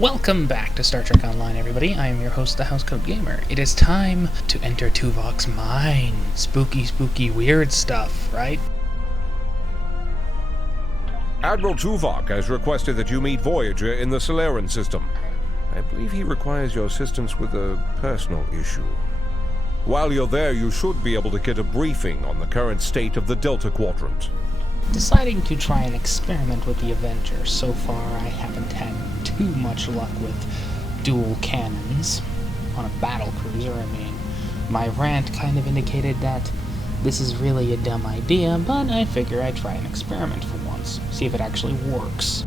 Welcome back to Star Trek Online, everybody. I am your host, the Housecoat Gamer. It is time to enter Tuvok's mind. Spooky, spooky, weird stuff, right? Admiral Tuvok has requested that you meet Voyager in the Solarian system. I believe he requires your assistance with a personal issue. While you're there, you should be able to get a briefing on the current state of the Delta Quadrant. Deciding to try an experiment with the Avenger. So far, I haven't had too much luck with dual cannons on a Battlecruiser. I mean, my rant kind of indicated that this is really a dumb idea, but I figure I'd try an experiment for once, see if it actually works.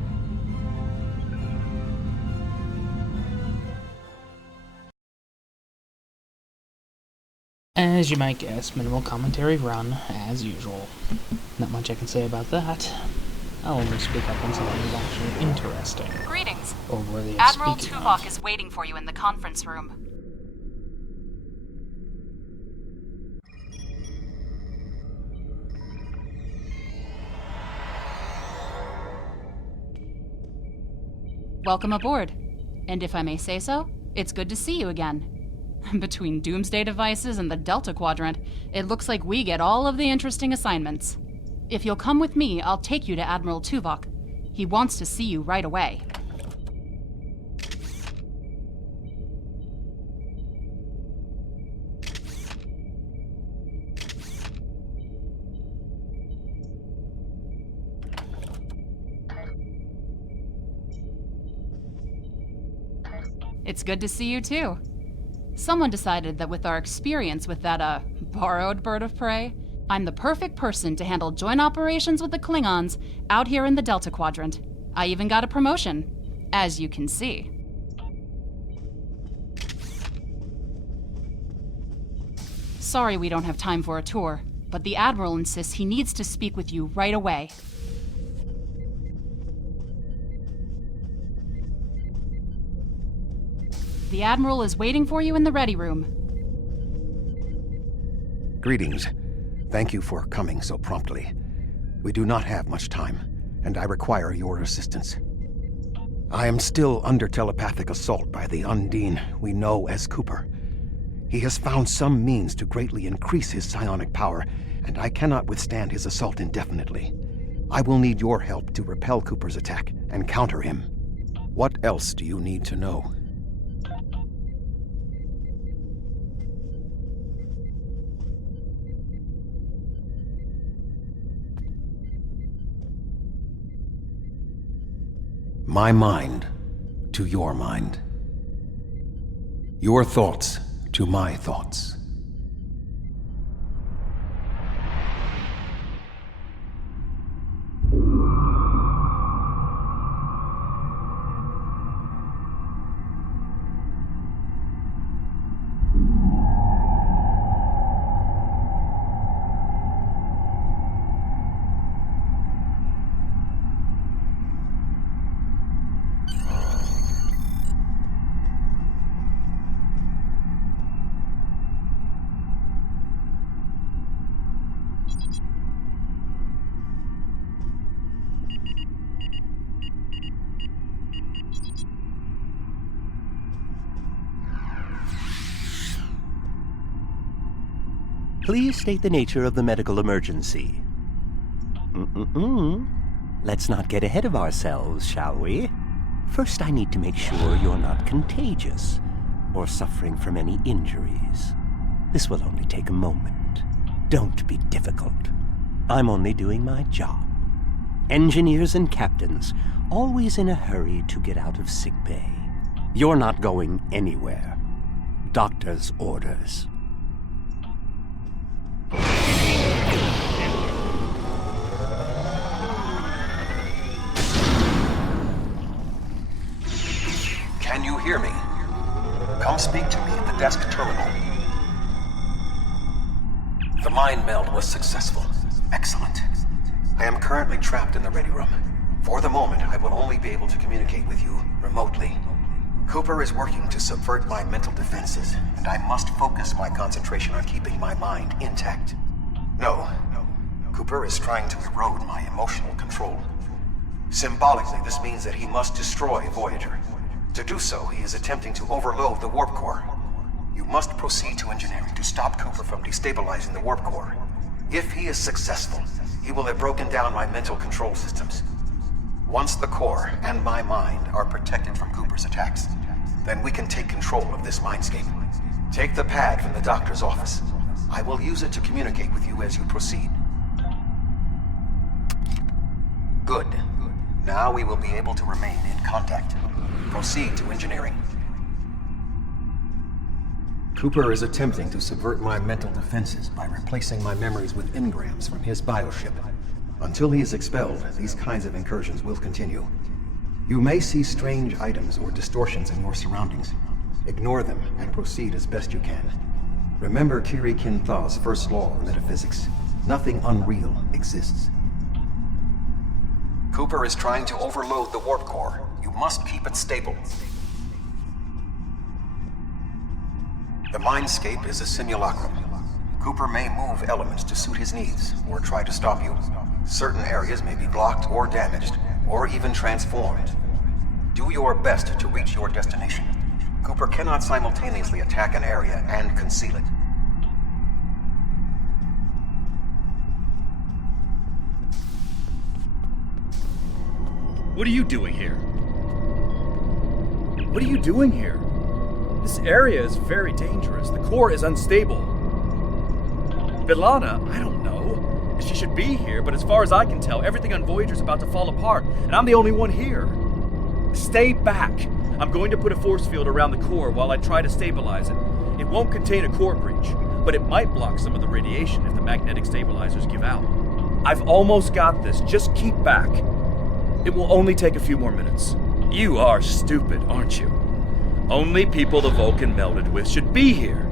As you might guess, minimal commentary run, as usual. Not much I can say about that. I'll only speak up when something is actually interesting. Greetings. Or worthy of Admiral speaking Tuvok of. is waiting for you in the conference room. Welcome aboard. And if I may say so, it's good to see you again. Between doomsday devices and the Delta Quadrant, it looks like we get all of the interesting assignments. If you'll come with me, I'll take you to Admiral Tuvok. He wants to see you right away. It's good to see you too. Someone decided that with our experience with that, borrowed bird of prey, I'm the perfect person to handle joint operations with the Klingons out here in the Delta Quadrant. I even got a promotion, as you can see. Sorry we don't have time for a tour, but the Admiral insists he needs to speak with you right away. The Admiral is waiting for you in the ready room. Greetings. Thank you for coming so promptly. We do not have much time, and I require your assistance. I am still under telepathic assault by the Undine we know as Cooper. He has found some means to greatly increase his psionic power, and I cannot withstand his assault indefinitely. I will need your help to repel Cooper's attack and counter him. What else do you need to know? My mind to your mind. Your thoughts to my thoughts. Please state the nature of the medical emergency. Let's not get ahead of ourselves, shall we? First, I need to make sure you're not contagious or suffering from any injuries. This will only take a moment. Don't be difficult. I'm only doing my job. Engineers and captains, always in a hurry to get out of sickbay. You're not going anywhere. Doctor's orders. Can you hear me? Come speak to me at the desk terminal. The mind meld was successful. Excellent. I am currently trapped in the ready room. For the moment, I will only be able to communicate with you remotely. Cooper is working to subvert my mental defenses, and I must focus my concentration on keeping my mind intact. No. Cooper is trying to erode my emotional control. Symbolically, this means that he must destroy Voyager. To do so, he is attempting to overload the warp core. You must proceed to engineering to stop Cooper from destabilizing the warp core. If he is successful, he will have broken down my mental control systems. Once the core and my mind are protected from Cooper's attacks, then we can take control of this mindscape. Take the pad from the doctor's office. I will use it to communicate with you as you proceed. Good. Now we will be able to remain in contact. Proceed to engineering. Cooper is attempting to subvert my mental defenses by replacing my memories with engrams from his bioship. Until he is expelled, these kinds of incursions will continue. You may see strange items or distortions in your surroundings. Ignore them and proceed as best you can. Remember Kiri Kintha's first law of metaphysics. Nothing unreal exists. Cooper is trying to overload the warp core. You must keep it stable. The mindscape is a simulacrum. Cooper may move elements to suit his needs, or try to stop you. Certain areas may be blocked or damaged, or even transformed. Do your best to reach your destination. Cooper cannot simultaneously attack an area and conceal it. What are you doing here? What are you doing here? This area is very dangerous. The core is unstable. B'Elanna, I don't know. She should be here, but as far as I can tell, everything on Voyager is about to fall apart, and I'm the only one here. Stay back. I'm going to put a force field around the core while I try to stabilize it. It won't contain a core breach, but it might block some of the radiation if the magnetic stabilizers give out. I've almost got this. Just keep back. It will only take a few more minutes. You are stupid, aren't you? Only people the Vulcan melded with should be here.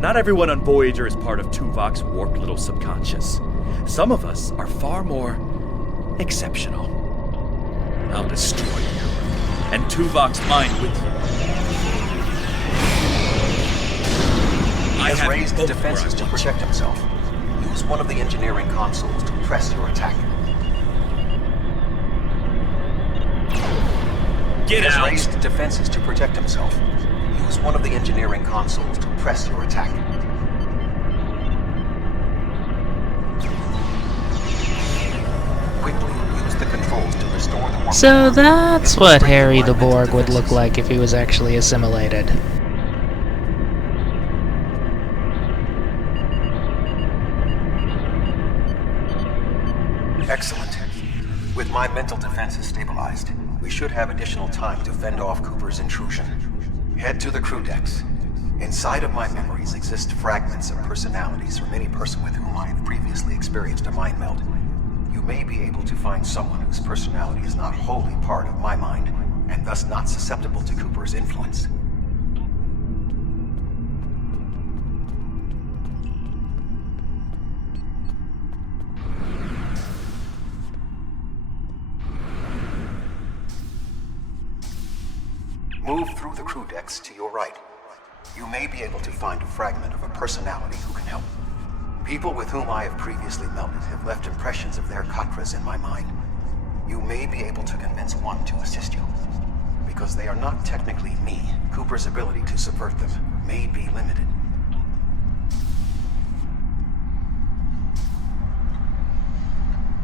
Not everyone on Voyager is part of Tuvok's warped little subconscious. Some of us are far more exceptional. I'll destroy you, and Tuvok's mind with you. He has raised the defenses to protect himself. Use one of the engineering consoles to press your attack. Get out! He has raised defenses to protect himself. Use one of the engineering consoles to press your attack. Quickly use the controls to restore the warp. So that's what Harry the Borg would look like if he was actually assimilated. Excellent. With my mental defenses stabilized, we should have additional time to fend off Cooper's intrusion. Head to the crew decks. Inside of my memories exist fragments of personalities from any person with whom I have previously experienced a mind meld. You may be able to find someone whose personality is not wholly part of my mind, and thus not susceptible to Cooper's influence. Move through the crew decks to your right. You may be able to find a fragment of a personality who can help. People with whom I have previously melded have left impressions of their Katras in my mind. You may be able to convince one to assist you. Because they are not technically me, Cooper's ability to subvert them may be limited.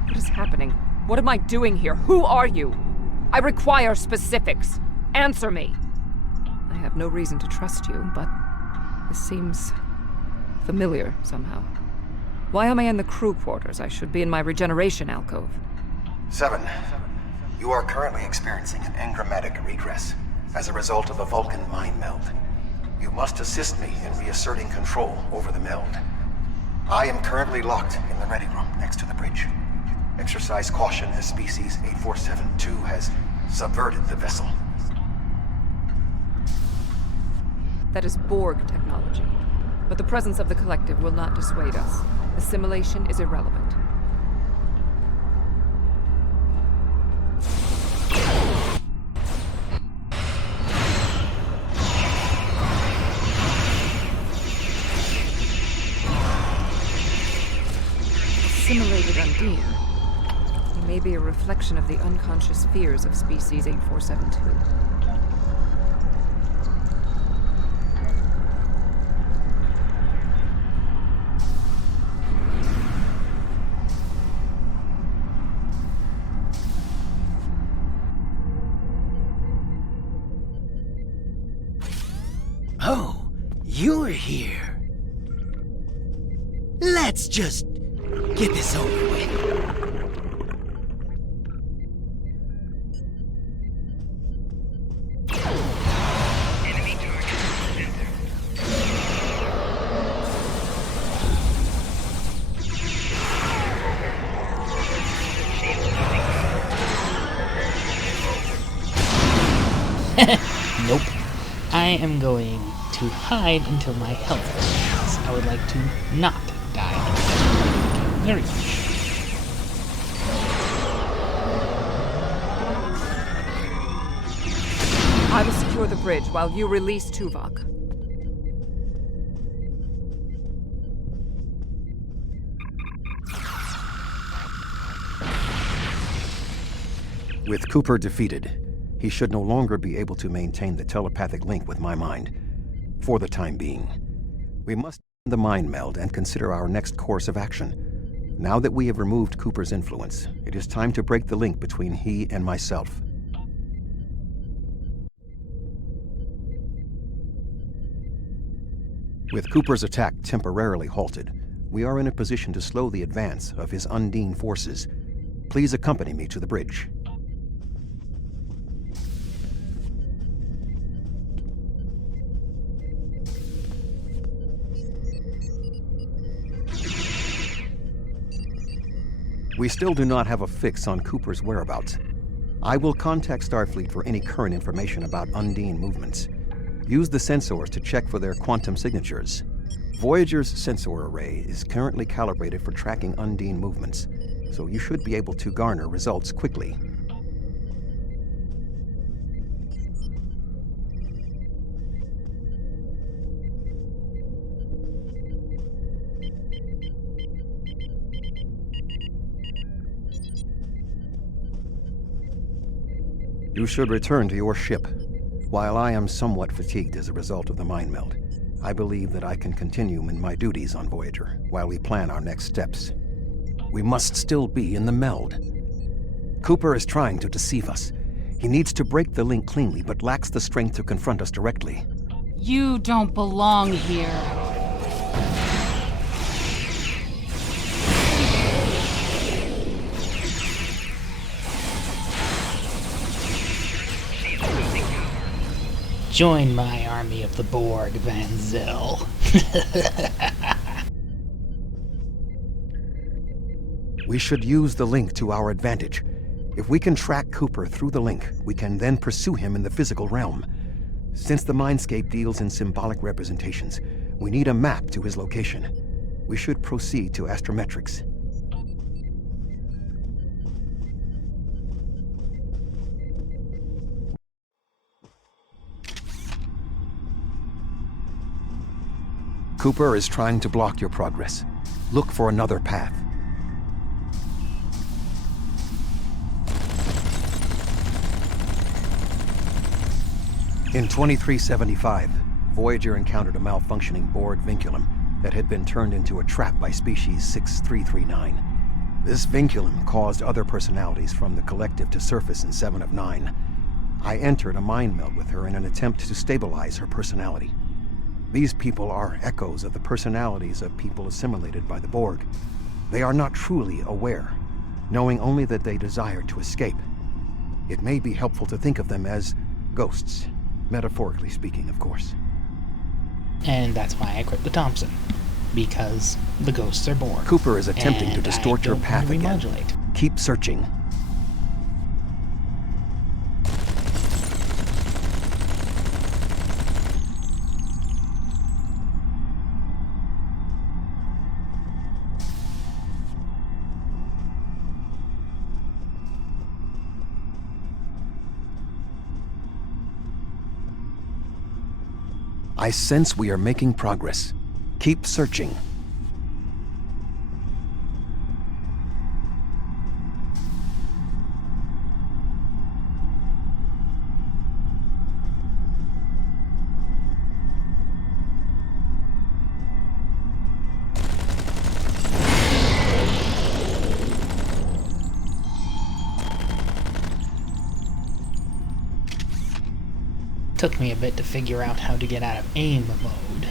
What is happening? What am I doing here? Who are you? I require specifics. Answer me! I have no reason to trust you, but this seems familiar somehow. Why am I in the crew quarters? I should be in my regeneration alcove. 7. You are currently experiencing an engrammatic regress as a result of a Vulcan mind meld. You must assist me in reasserting control over the meld. I am currently locked in the ready room next to the bridge. Exercise caution as species 8472 has subverted the vessel. That is Borg technology. But the presence of the Collective will not dissuade us. Assimilation is irrelevant. Assimilated Undine. He may be a reflection of the unconscious fears of species 8472. Oh, you're here. Let's just get this over with. Nope. I am going to hide until my health returns. I would like to not die. Very much. I will secure the bridge while you release Tuvok. With Cooper defeated, he should no longer be able to maintain the telepathic link with my mind. For the time being. We must end the mind meld and consider our next course of action. Now that we have removed Cooper's influence, it is time to break the link between he and myself. With Cooper's attack temporarily halted, we are in a position to slow the advance of his Undine forces. Please accompany me to the bridge. We still do not have a fix on Cooper's whereabouts. I will contact Starfleet for any current information about Undine movements. Use the sensors to check for their quantum signatures. Voyager's sensor array is currently calibrated for tracking Undine movements, so you should be able to garner results quickly. You should return to your ship. While I am somewhat fatigued as a result of the mind meld, I believe that I can continue in my duties on Voyager while we plan our next steps. We must still be in the meld. Cooper is trying to deceive us. He needs to break the link cleanly, but lacks the strength to confront us directly. You don't belong here. Join my army of the Borg, Van Zyl. We should use the link to our advantage. If we can track Cooper through the link, we can then pursue him in the physical realm. Since the Mindscape deals in symbolic representations, we need a map to his location. We should proceed to astrometrics. Cooper is trying to block your progress. Look for another path. In 2375, Voyager encountered a malfunctioning Borg vinculum that had been turned into a trap by species 6339. This vinculum caused other personalities from the collective to surface in 7 of 9. I entered a mind meld with her in an attempt to stabilize her personality. These people are echoes of the personalities of people assimilated by the Borg. They are not truly aware, knowing only that they desire to escape. It may be helpful to think of them as ghosts, metaphorically speaking, of course. And that's why I quit the Thompson. Because the ghosts are Borg. Cooper is attempting to distort your path again. Remodulate. Keep searching. I sense we are making progress. Keep searching. Took me a bit to figure out how to get out of aim mode.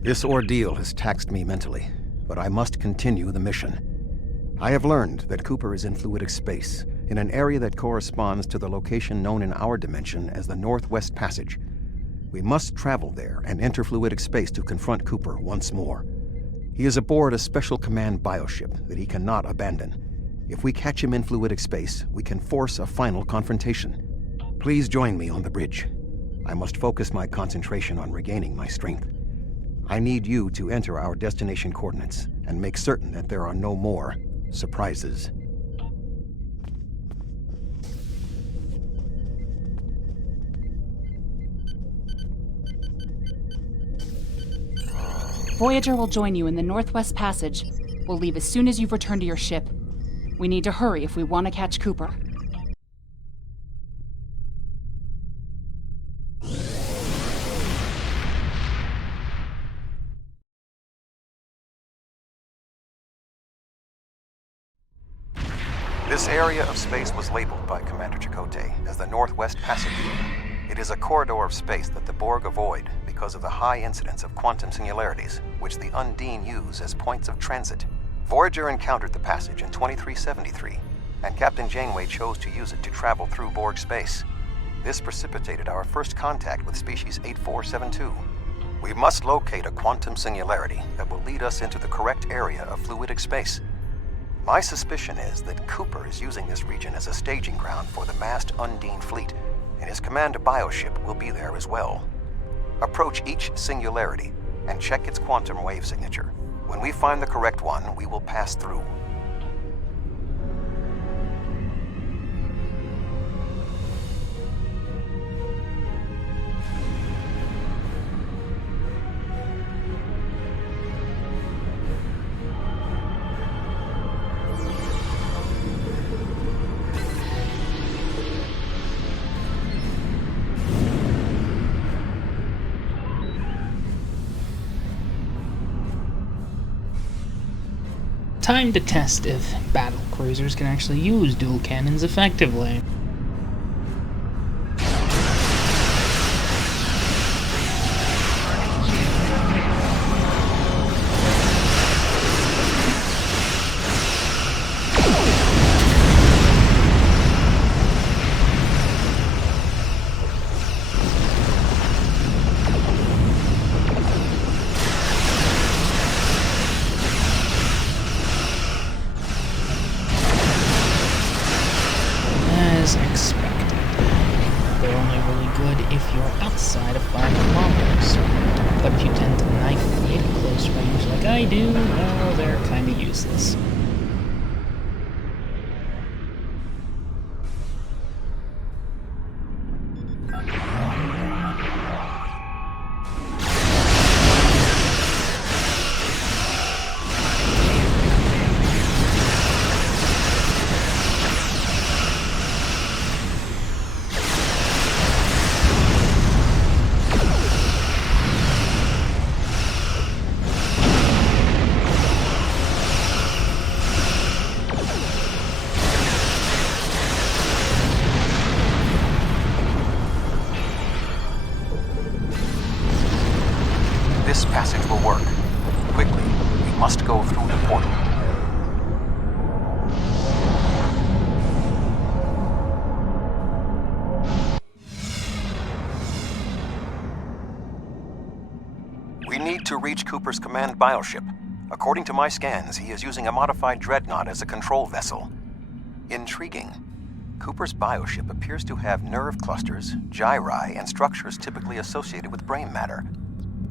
This ordeal has taxed me mentally, but I must continue the mission. I have learned that Cooper is in fluidic space, in an area that corresponds to the location known in our dimension as the Northwest Passage. We must travel there and enter fluidic space to confront Cooper once more. He is aboard a special command bioship that he cannot abandon. If we catch him in fluidic space, we can force a final confrontation. Please join me on the bridge. I must focus my concentration on regaining my strength. I need you to enter our destination coordinates and make certain that there are no more surprises. Voyager will join you in the Northwest Passage. We'll leave as soon as you've returned to your ship. We need to hurry if we want to catch Cooper. This area of space was labeled by Commander Chakotay as the Northwest Passage. It is a corridor of space that the Borg avoid because of the high incidence of quantum singularities, which the Undine use as points of transit. Voyager encountered the passage in 2373, and Captain Janeway chose to use it to travel through Borg space. This precipitated our first contact with species 8472. We must locate a quantum singularity that will lead us into the correct area of fluidic space. My suspicion is that Cooper is using this region as a staging ground for the massed Undine fleet, and his command bioship will be there as well. Approach each singularity and check its quantum wave signature. When we find the correct one, we will pass through. Time to test if battlecruisers can actually use dual cannons effectively. As expected. They're only really good if you're outside of 5 kilometers. But if you tend to knife in close range like I do, well, they're kinda useless. This passage will work. Quickly, we must go through the portal. We need to reach Cooper's command bioship. According to my scans, he is using a modified dreadnought as a control vessel. Intriguing. Cooper's bioship appears to have nerve clusters, gyri, and structures typically associated with brain matter.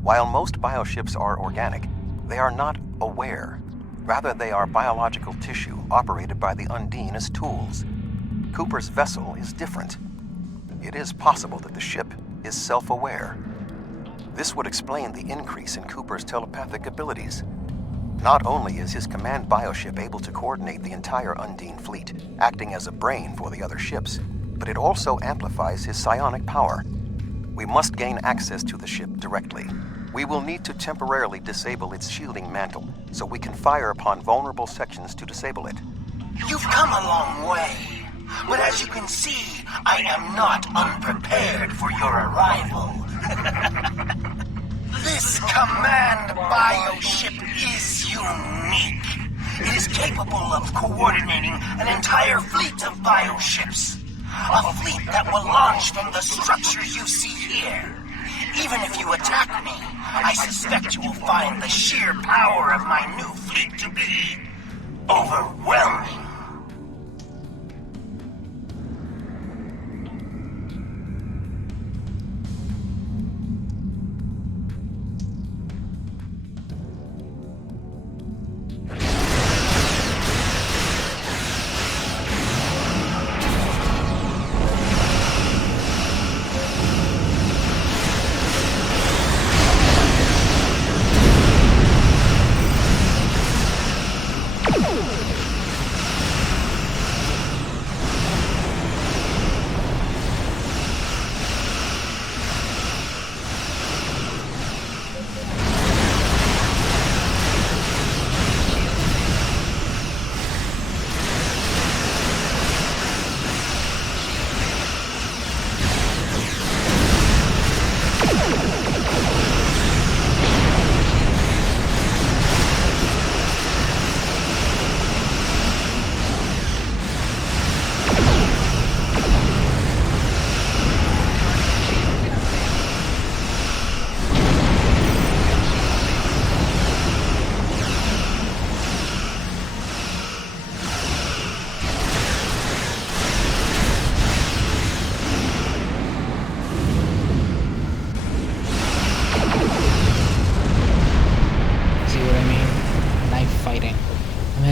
While most bioships are organic, they are not aware. Rather, they are biological tissue operated by the Undine as tools. Cooper's vessel is different. It is possible that the ship is self-aware. This would explain the increase in Cooper's telepathic abilities. Not only is his command bioship able to coordinate the entire Undine fleet, acting as a brain for the other ships, but it also amplifies his psionic power. We must gain access to the ship directly. We will need to temporarily disable its shielding mantle, so we can fire upon vulnerable sections to disable it. You've come a long way, but as you can see, I am not unprepared for your arrival. This command bioship is unique. It is capable of coordinating an entire fleet of bioships. A fleet that will launch from the structure you see here. Even if you attack me, I suspect you will find the sheer power of my new fleet to be overwhelming.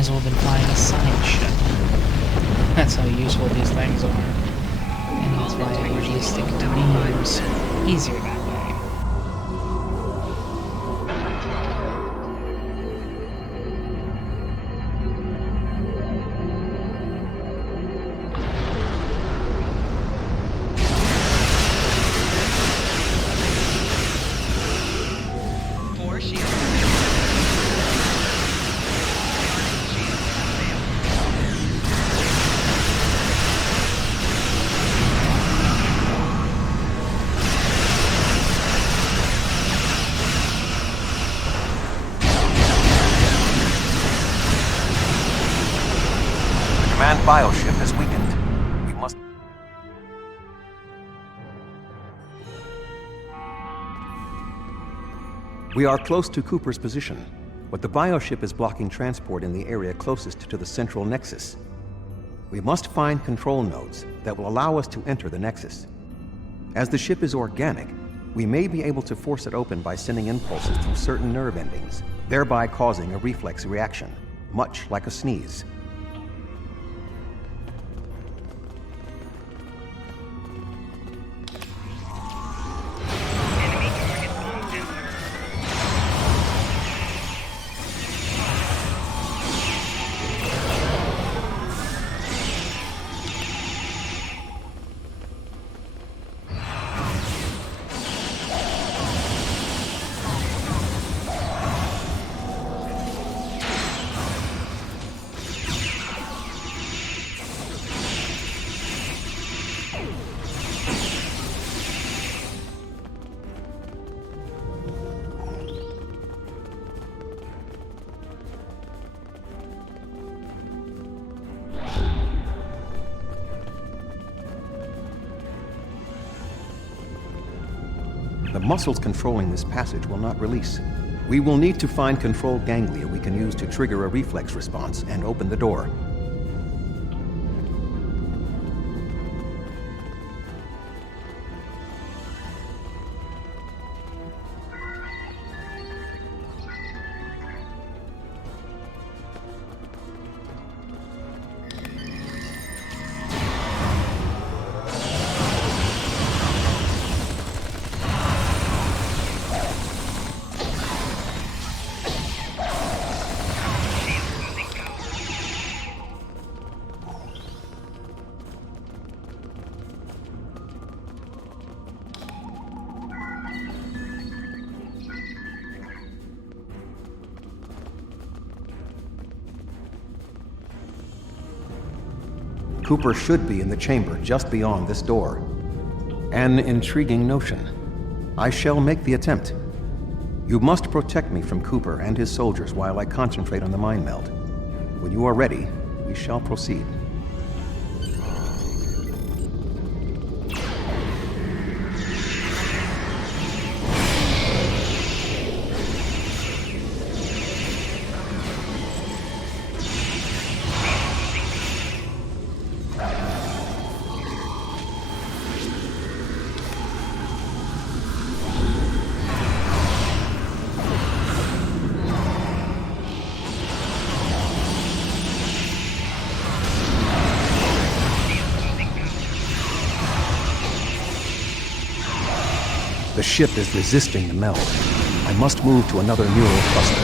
as well been flying a science ship. That's how useful these things are. And that's why I usually stick to beams. Easier that way. Bioship has weakened. We must... We are close to Cooper's position, but the bioship is blocking transport in the area closest to the central nexus. We must find control nodes that will allow us to enter the nexus. As the ship is organic, we may be able to force it open by sending impulses through certain nerve endings, thereby causing a reflex reaction, much like a sneeze. The muscles controlling this passage will not release. We will need to find controlled ganglia we can use to trigger a reflex response and open the door. Cooper should be in the chamber just beyond this door. An intriguing notion. I shall make the attempt. You must protect me from Cooper and his soldiers while I concentrate on the mind meld. When you are ready, we shall proceed. The ship is resisting the meld. I must move to another neural cluster.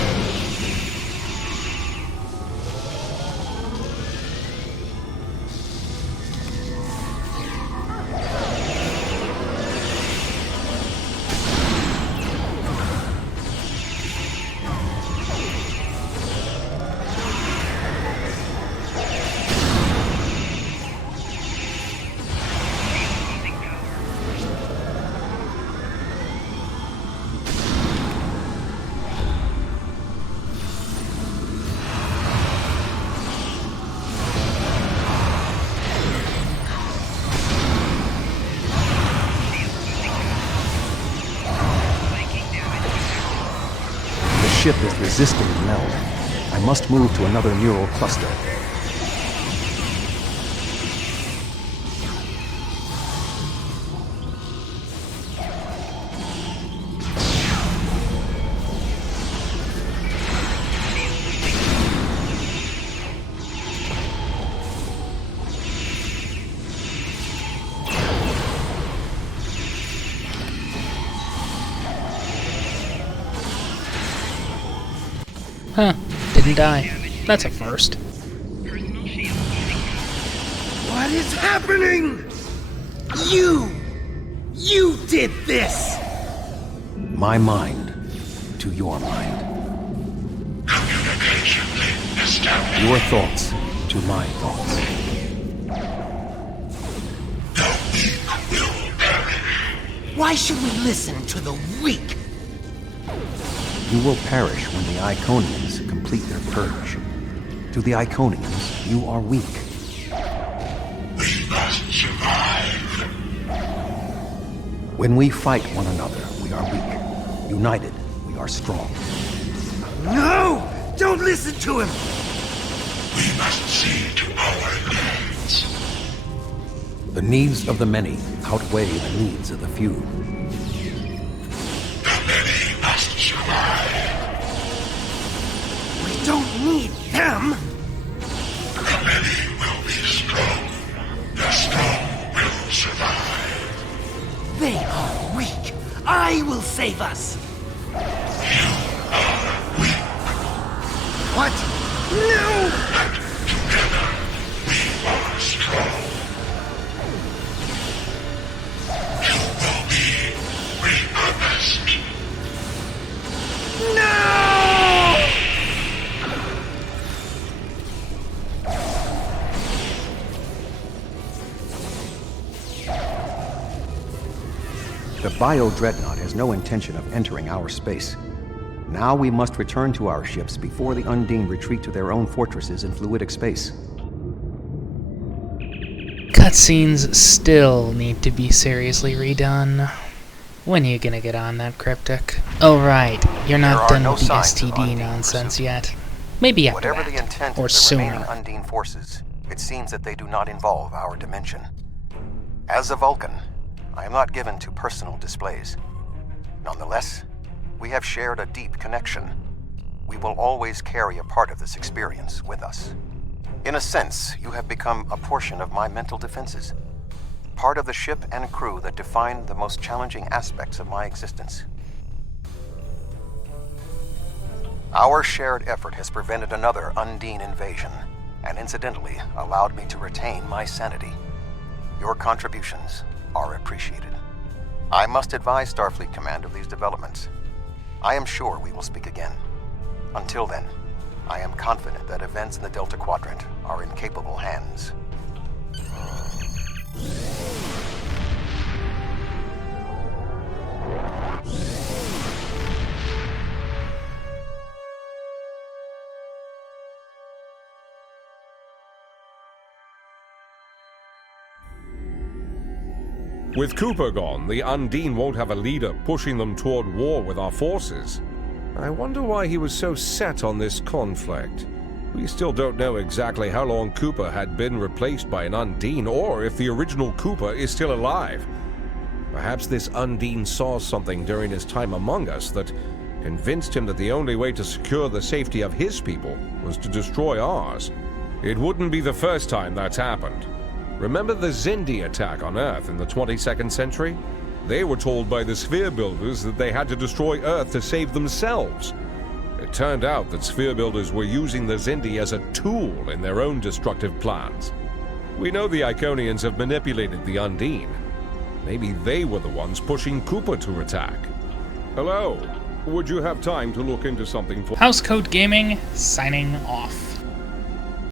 The ship is resisting the meld. I must move to another neural cluster. Huh, didn't die. That's a first. What is happening? You did this! My mind to your mind. Communication established. Your thoughts to my thoughts. The weak will perish. Why should we listen to the weak? You will perish when the Iconians complete their purge. To the Iconians, you are weak. We must survive. When we fight one another, we are weak. United, we are strong. No! Don't listen to him! We must see to our needs. The needs of the many outweigh the needs of the few. The many must survive. We don't need them! The many will be strong. The strong will survive. They are weak. I will save us. You are weak. What? No! But together, we are strong. You will be repurposed. No! The Bio-Dreadnought has no intention of entering our space. Now we must return to our ships before the Undine retreat to their own fortresses in fluidic space. Cutscenes still need to be seriously redone. When are you gonna get on that, Cryptic? Oh right, you're not There are done no with the signs of STD Undine nonsense pursuit. yet. Maybe after Whatever that, the intent or of the remaining sooner. Undine forces, it seems that they do not involve our dimension. As a Vulcan, I am not given to personal displays. Nonetheless, we have shared a deep connection. We will always carry a part of this experience with us. In a sense, you have become a portion of my mental defenses. Part of the ship and crew that define the most challenging aspects of my existence. Our shared effort has prevented another Undine invasion, and incidentally allowed me to retain my sanity. Your contributions are appreciated. I must advise Starfleet Command of these developments. I am sure we will speak again. Until then, I am confident that events in the Delta Quadrant are in capable hands. With Cooper gone, the Undine won't have a leader pushing them toward war with our forces. I wonder why he was so set on this conflict. We still don't know exactly how long Cooper had been replaced by an Undine, or if the original Cooper is still alive. Perhaps this Undine saw something during his time among us that convinced him that the only way to secure the safety of his people was to destroy ours. It wouldn't be the first time that's happened. Remember the Xindi attack on Earth in the 22nd century? They were told by the Sphere Builders that they had to destroy Earth to save themselves. It turned out that Sphere Builders were using the Xindi as a tool in their own destructive plans. We know the Iconians have manipulated the Undine. Maybe they were the ones pushing Cooper to attack. Hello, would you have time to look into something for— Housecoat Gaming, signing off.